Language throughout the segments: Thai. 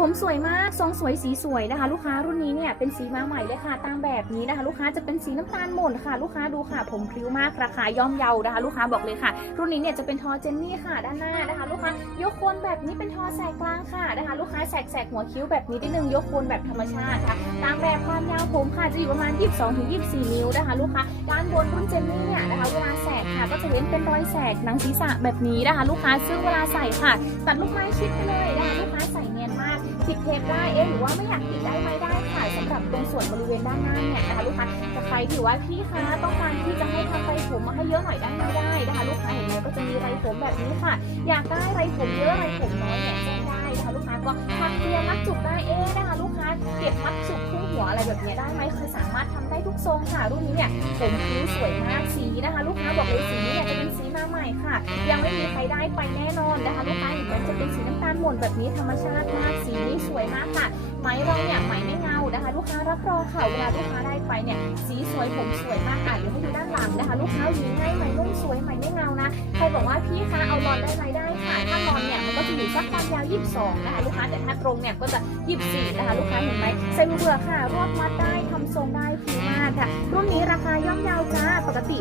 ผมสวยมาก ทรงสวยสีสวยนะคะ ลูกค้ารุ่นนี้เนี่ยเป็นสีมาใหม่เลยค่ะตามแบบนี้นะคะ ลูกค้าจะเป็นสีน้ำตาลหม่นค่ะ ลูกค้าดูค่ะ ผมพริ้วมากราคาย่อมเยานะคะ ลูกค้าบอกเลยค่ะ รุ่นนี้เนี่ยจะเป็นทอเจนนี่ค่ะด้านหน้านะคะ ลูกค้ายกโคนแบบนี้เป็นทอแสกกลางค่ะนะคะ ลูกค้าแสกแสกหัวคิ้วแบบนี้นิดนึงยกโคนแบบธรรมชาติค่ะตามแบบความยาวผมค่ะจะอยู่ประมาณ 22-24 นิ้วนะคะ ลูกค้าด้านบนรุ่นเจนนี่เนี่ยนะคะเวลาแสกค่ะก็จะเห็นเป็นรอยแสกหนังศีรษะแบบนี้นะคะ ลูกค้าซึ่งเวลาใส่ค่ะ ตัดลูกไม้ชิดไปเลยนะคะลูกค้าใส่เนียนมาก ติดเทปได้เอ๊ะหรือว่าไม่อยากติดได้ไหมได้ค่ะสำหรับตรงส่วนบริเวณด้านหน้าเนี่ยนะคะลูกค้าแต่ใครที่ว่าพี่คะต้องการที่จะให้ทำไรผมมาให้เยอะหน่อยได้ไหมได้นะคะ ลูกค้าเห็นไหมก็จะมีไรผมแบบนี้ค่ะ อยากได้ไรผมเยอะไรผมน้อยเนี่ยแจ้งได้นะคะลูกค้าก็ทักเตรียมมัดจุกได้เอ๊ะนะคะลูกค้าเก็บมัดจุกครึ่งหัวอะไรแบบเนี้ยได้ไหมคือสามารถทำได้ทุกทรงค่ะรุ่นนี้เนี่ยผมคิ้วสวยมากสีนะคะ ลูกค้าบอกเลยสีนี้เนี่ยจะเป็นสีมาใหม่ค่ะ ไม่มีใครได้ไปแน่นอนนะคะลูกค้าเห็นไหมจะเป็นสีน้ำตาลหม่นแบบนี้ธรรมชาติมากสีนี้สวยมากค่ะไหมเราเนี่ยไหมไม่เงานะคะ ลูกค้ารับรองค่ะเวลาลูกค้าได้ไปเนี่ยสีสวยผมสวยมากอะเดี๋ยวให้ดูด้านหลังนะคะ ลูกค้าหวีง่ายไหมนุ่มสวยไหมไม่เงานะใครบอกว่าพี่คะเอารอนได้ไหมได้ค่ะถ้ารอนเนี่ยมันก็จะอยู่สักความยาว 22 นะคะลูกค้าแต่ถ้าตรงเนี่ยก็จะ 24 นะคะ ลูกค้าเห็นไหมใส่เบือค่ะรอบมัดได้ทำทรงได้ผิ ค่ะ รุ่นนี้ราคาย่อมเยาวจ้า ปกติ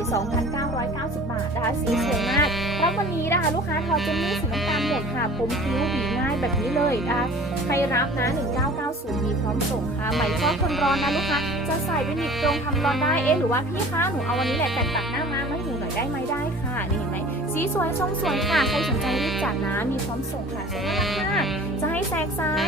2,990 บาทนะคะ สีสวยมาก แล้ววันนี้นะคะลูกค้าทอเจนนี่สีน้ำตาลหมดค่ะ ผมคิ้วหวีง่ายแบบนี้เลยนะคะใครรับนะ 1990 มีพร้อมส่งค่ะไหมชอบคนร้อนนะลูกค้า จะใส่ไปหนีบตรงทำร้อนได้ เอ๊ะหรือว่าพี่คะ หนูเอาวันนี้แหละแต่ตัดหน้ามาไม่หนูหน่อยได้ไหมได้ค่ะ นี่เห็นไหม สีสวยทรงสวยค่ะ ใครสนใจรีบจัดนะ มีพร้อมส่งค่ะสวยมากจะให้แซกซ้าย